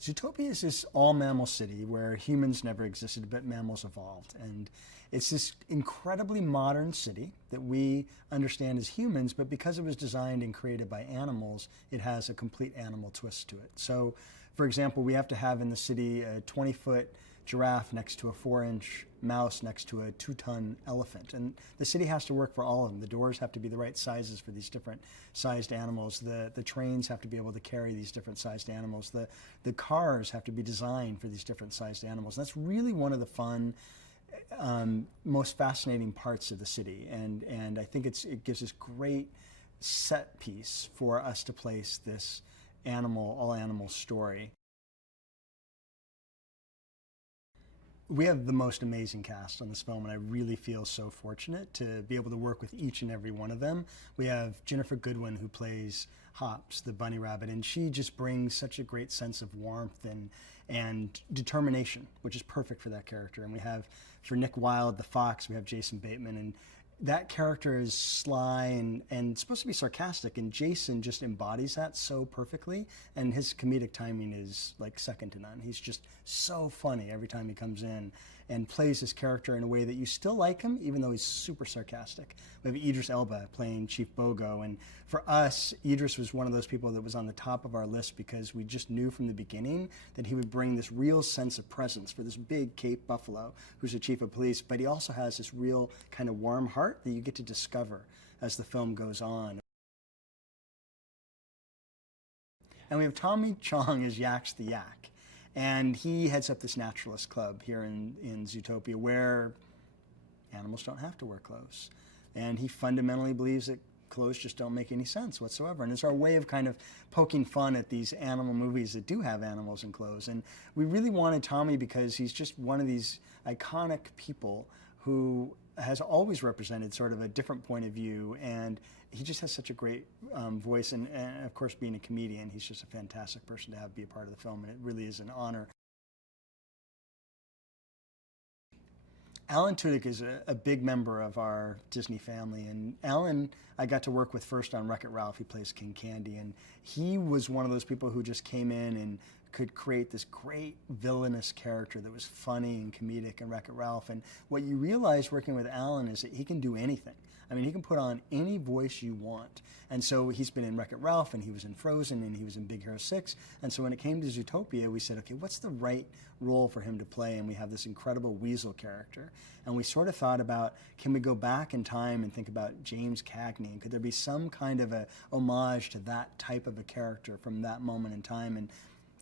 Zootopia is this all-mammal city where humans never existed, but mammals evolved. And it's this incredibly modern city that we understand as humans, but because it was designed and created by animals, it has a complete animal twist to it. So, for example, we have to have in the city a 20-foot giraffe next to a 4-inch mouse next to a 2-ton elephant. And the city has to work for all of them. The doors have to be the right sizes for these different sized animals. The trains have to be able to carry these different sized animals. The cars have to be designed for these different sized animals. And that's really one of the fun, most fascinating parts of the city. And I think it gives this great set piece for us to place this all animal story. We have the most amazing cast on this film, and I really feel so fortunate to be able to work with each and every one of them. We have Ginnifer Goodwin, who plays Hopps, the bunny rabbit, and she just brings such a great sense of warmth and determination, which is perfect for that character. And we have, for Nick Wilde, the fox, we have Jason Bateman, and that character is sly and supposed to be sarcastic, and Jason just embodies that so perfectly, and his comedic timing is like second to none. He's just so funny every time he comes in and plays his character in a way that you still like him, even though he's super sarcastic. We have Idris Elba playing Chief Bogo, and for us, Idris was one of those people that was on the top of our list because we just knew from the beginning that he would bring this real sense of presence for this big Cape Buffalo who's the chief of police, but he also has this real kind of warm heart that you get to discover as the film goes on. And we have Tommy Chong as Yaks the Yak. And he heads up this naturalist club here in Zootopia where animals don't have to wear clothes. And he fundamentally believes that clothes just don't make any sense whatsoever. And it's our way of kind of poking fun at these animal movies that do have animals in clothes. And we really wanted Tommy because he's just one of these iconic people who has always represented sort of a different point of view, and he just has such a great voice, and of course being a comedian, he's just a fantastic person to have be a part of the film, and it really is an honor. Alan Tudyk is a big member of our Disney family, and Alan I got to work with first on Wreck-It Ralph. He plays King Candy, and he was one of those people who just came in and could create this great villainous character that was funny and comedic in Wreck-It Ralph. And what you realize working with Alan is that he can do anything. I mean, he can put on any voice you want. And so he's been in Wreck-It Ralph, and he was in Frozen, and he was in Big Hero 6. And so when it came to Zootopia, we said, okay, what's the right role for him to play? And we have this incredible weasel character. And we sort of thought about, can we go back in time and think about James Cagney? And could there be some kind of a homage to that type of a character from that moment in time? And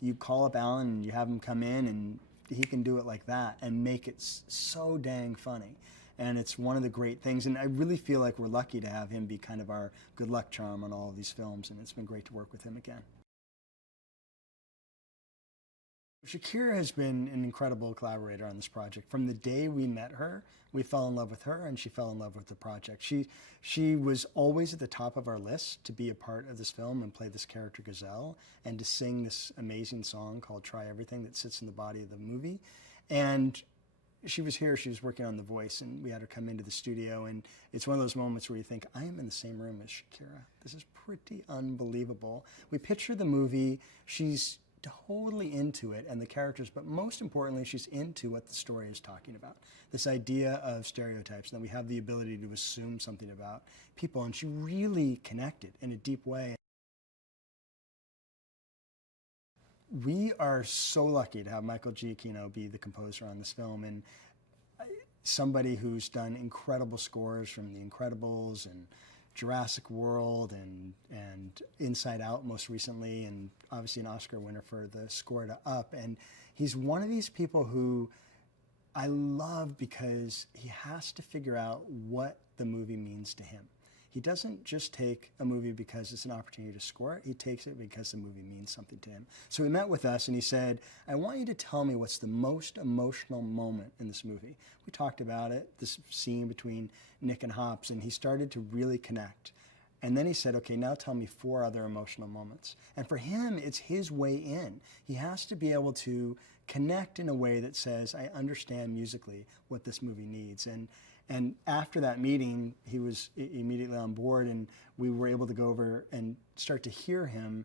you call up Alan and you have him come in, and he can do it like that and make it so dang funny. And it's one of the great things, and I really feel like we're lucky to have him be kind of our good luck charm on all of these films, and it's been great to work with him again. Shakira has been an incredible collaborator on this project. From the day we met her, we fell in love with her, and she fell in love with the project. She was always at the top of our list to be a part of this film and play this character Gazelle, and to sing this amazing song called Try Everything that sits in the body of the movie. And she was here, she was working on The Voice, and we had her come into the studio, and it's one of those moments where you think, I am in the same room as Shakira. This is pretty unbelievable. We picture the movie, she's totally into it and the characters, but most importantly, she's into what the story is talking about. This idea of stereotypes, that we have the ability to assume something about people, and she really connected in a deep way. We are so lucky to have Michael Giacchino be the composer on this film, and somebody who's done incredible scores from The Incredibles and Jurassic World and Inside Out most recently, and obviously an Oscar winner for the score to Up. And he's one of these people who I love because he has to figure out what the movie means to him. He doesn't just take a movie because it's an opportunity to score it. He takes it because the movie means something to him. So he met with us and he said, I want you to tell me what's the most emotional moment in this movie. We talked about it, this scene between Nick and Hopps, and he started to really connect. And then he said, okay, now tell me 4 other emotional moments. And for him, it's his way in. He has to be able to connect in a way that says, I understand musically what this movie needs. And after that meeting, he was immediately on board, and we were able to go over and start to hear him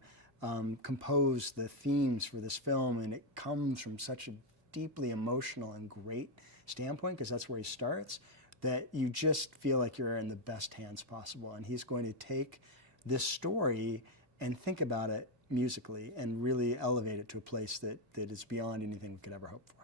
composed the themes for this film, and it comes from such a deeply emotional and great standpoint, because that's where he starts, that you just feel like you're in the best hands possible. And he's going to take this story and think about it musically and really elevate it to a place that is beyond anything we could ever hope for.